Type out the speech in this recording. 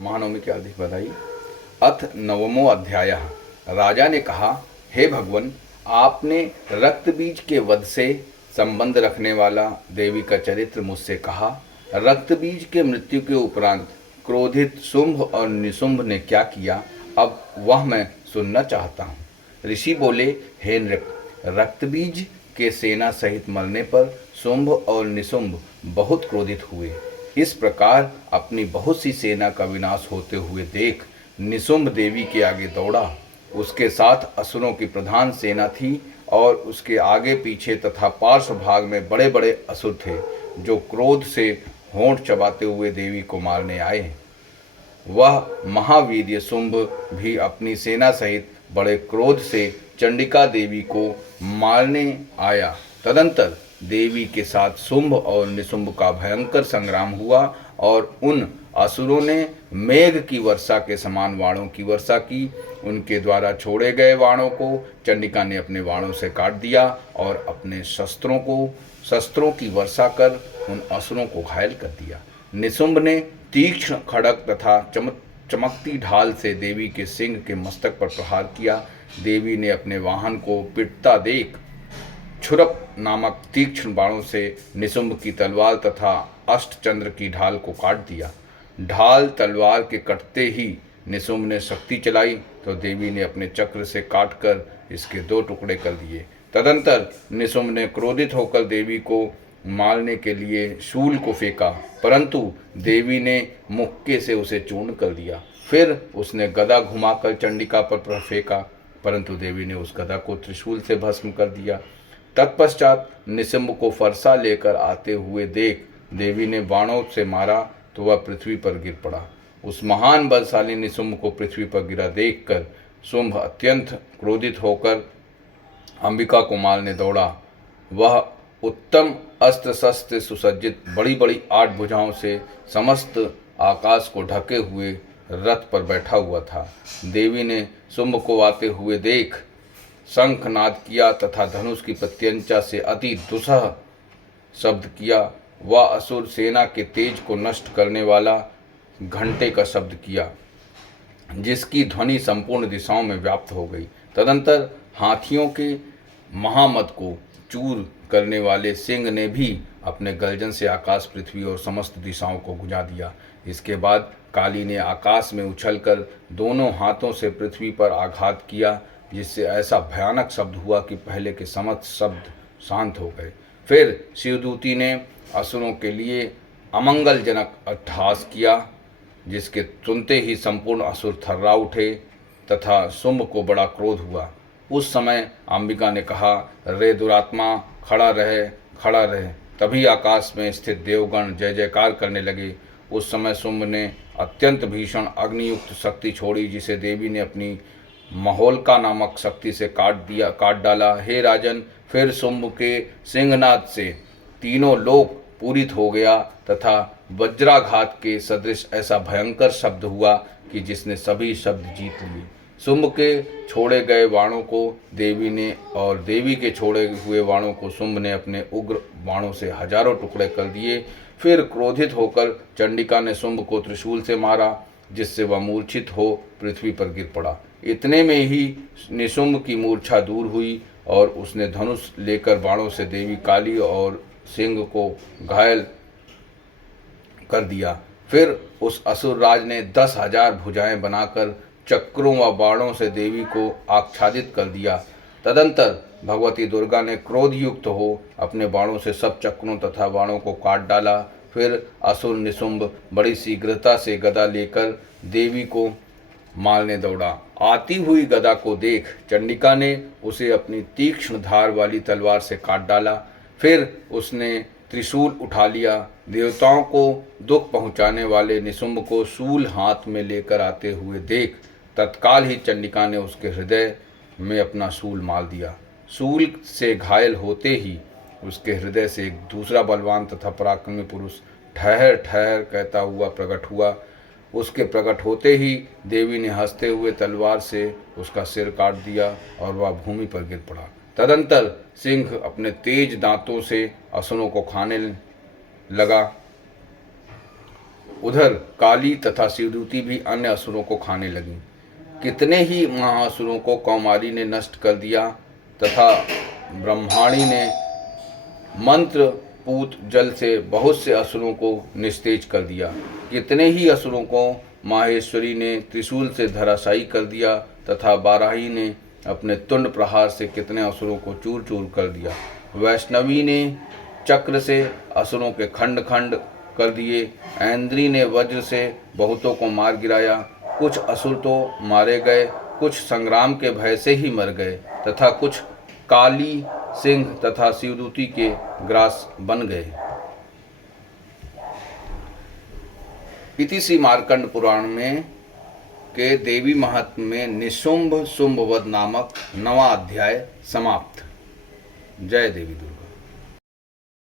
महानवमी की हार्दिक बधाई। अथ नवमो अध्याय। राजा ने कहा, हे भगवान, आपने रक्त बीज के वध से संबंध रखने वाला देवी का चरित्र मुझसे कहा। रक्त बीज के मृत्यु के उपरांत क्रोधित शुंभ और निशुंभ ने क्या किया, अब वह मैं सुनना चाहता हूँ। ऋषि बोले, हे नृप, रक्त बीज के सेना सहित मरने पर शुंभ और निशुंभ बहुत क्रोधित हुए। इस प्रकार अपनी बहुत सी सेना का विनाश होते हुए देख निशुंभ देवी के आगे दौड़ा। उसके साथ असुरों की प्रधान सेना थी और उसके आगे पीछे तथा पार्श्व भाग में बड़े बड़े असुर थे, जो क्रोध से होंठ चबाते हुए देवी को मारने आए। वह महावीर्य शुंभ भी अपनी सेना सहित बड़े क्रोध से चंडिका देवी को मारने आया। तदंतर देवी के साथ शुंभ और निशुंभ का भयंकर संग्राम हुआ और उन असुरों ने मेघ की वर्षा के समान बाणों की वर्षा की। उनके द्वारा छोड़े गए बाणों को चंडिका ने अपने बाणों से काट दिया और अपने शस्त्रों की वर्षा कर उन असुरों को घायल कर दिया। निशुंभ ने तीक्ष्ण खड़ग तथा चमकती ढाल से देवी के सिंह के मस्तक पर प्रहार किया। देवी ने अपने वाहन को पिटता देख छुरप नामक तीक्ष्ण बाणों से निशुंभ की तलवार तथा अष्टचंद्र की ढाल को काट दिया। ढाल तलवार के कटते ही निशुंभ ने शक्ति चलाई तो देवी ने अपने चक्र से काटकर इसके 2 टुकड़े कर दिए। तदंतर निशुंभ ने क्रोधित होकर देवी को मारने के लिए शूल को फेंका, परंतु देवी ने मुक्के से उसे चूर्ण कर दिया। फिर उसने गदा घुमाकर चंडिका पर फेंका, परंतु देवी ने उस गदा को त्रिशूल से भस्म कर दिया। तत्पश्चात निशुंभ को फरसा लेकर आते हुए देख देवी ने बाणों से मारा तो वह पृथ्वी पर गिर पड़ा। उस महान बलशाली निशुंभ को पृथ्वी पर गिरा देखकर शुंभ अत्यंत क्रोधित होकर अंबिका को मारने दौड़ा। वह उत्तम अस्त्र शस्त्र सुसज्जित बड़ी बड़ी 8 भुजाओं से समस्त आकाश को ढके हुए रथ पर बैठा हुआ था। देवी ने शुंभ को आते हुए देख शंखनाद किया तथा धनुष की प्रत्यंचा से अति दुस्सह शब्द किया। वह असुर सेना के तेज को नष्ट करने वाला घंटे का शब्द किया, जिसकी ध्वनि संपूर्ण दिशाओं में व्याप्त हो गई। तदंतर हाथियों के महामद को चूर करने वाले सिंह ने भी अपने गर्जन से आकाश, पृथ्वी और समस्त दिशाओं को गुंजा दिया। इसके बाद काली ने आकाश में उछलकर दोनों हाथों से पृथ्वी पर आघात किया, जिससे ऐसा भयानक शब्द हुआ कि पहले के समस्त शब्द शांत हो गए। फिर शिवदूती ने असुरों के लिए अमंगलजनक अट्टहास किया, जिसके सुनते ही संपूर्ण असुर थर्रा उठे तथा शुंभ को बड़ा क्रोध हुआ। उस समय अंबिका ने कहा, रे दुरात्मा, खड़ा रहे। तभी आकाश में स्थित देवगण जय जयकार करने लगे। उस समय शुंभ ने अत्यंत भीषण अग्नियुक्त शक्ति छोड़ी, जिसे देवी ने अपनी महोल्का नामक शक्ति से काट डाला। हे राजन, फिर शुंभ के सिंहनाद से तीनों लोक पूरित हो गया तथा वज्राघात के सदृश ऐसा भयंकर शब्द हुआ कि जिसने सभी शब्द जीत लिए। शुंभ के छोड़े गए बाणों को देवी ने और देवी के छोड़े हुए बाणों को शुंभ ने अपने उग्र बाणों से हजारों टुकड़े कर दिए। फिर क्रोधित होकर चंडिका ने शुंभ को त्रिशूल से मारा, जिससे वह मूर्छित हो पृथ्वी पर गिर पड़ा। इतने में ही निशुंभ की मूर्छा दूर हुई और उसने धनुष लेकर बाणों से देवी काली और सिंह को घायल कर दिया। फिर उस असुरराज ने 10,000 भुजाएं बनाकर चक्रों व बाणों से देवी को आच्छादित कर दिया। तदंतर भगवती दुर्गा ने क्रोध युक्त हो अपने बाणों से सब चक्रों तथा बाणों को काट डाला। फिर असुर निशुंभ बड़ी शीघ्रता से गदा लेकर देवी को मारने दौड़ा। आती हुई गदा को देख चंडिका ने उसे अपनी तीक्ष्ण धार वाली तलवार से काट डाला। फिर उसने त्रिशूल उठा लिया। देवताओं को दुख पहुंचाने वाले निशुंभ को शूल हाथ में लेकर आते हुए देख तत्काल ही चंडिका ने उसके हृदय में अपना शूल मार दिया। शूल से घायल होते ही उसके हृदय से एक दूसरा बलवान तथा पराक्रमी पुरुष ठहर ठहर कहता हुआ प्रकट हुआ। उसके प्रकट होते ही देवी ने हंसते हुए तलवार से उसका सिर काट दिया और वह भूमि पर गिर पड़ा। तदंतर सिंह अपने तेज दांतों से असुरों को खाने लगा। उधर काली तथा शिवदूती भी अन्य असुरों को खाने लगी। कितने ही महाअसुरों को कौमारी ने नष्ट कर दिया तथा ब्रह्माणी ने मंत्र पूत जल से बहुत से असुरों को निस्तेज कर दिया। कितने ही असुरों को माहेश्वरी ने त्रिशूल से धराशायी कर दिया तथा बाराही ने अपने तुंड प्रहार से कितने असुरों को चूर चूर कर दिया। वैष्णवी ने चक्र से असुरों के खंड खंड कर दिए। ऐन्द्री ने वज्र से बहुतों को मार गिराया। कुछ असुर तो मारे गए, कुछ संग्राम के भय से ही मर गए तथा कुछ काली, सिंह तथा शिवदूती के ग्रास बन गए। इति श्री मार्कंड पुराण में के देवी महात्म्य में निशुंभ शुंभ वध नामक 9वां अध्याय समाप्त। जय देवी दुर्गा।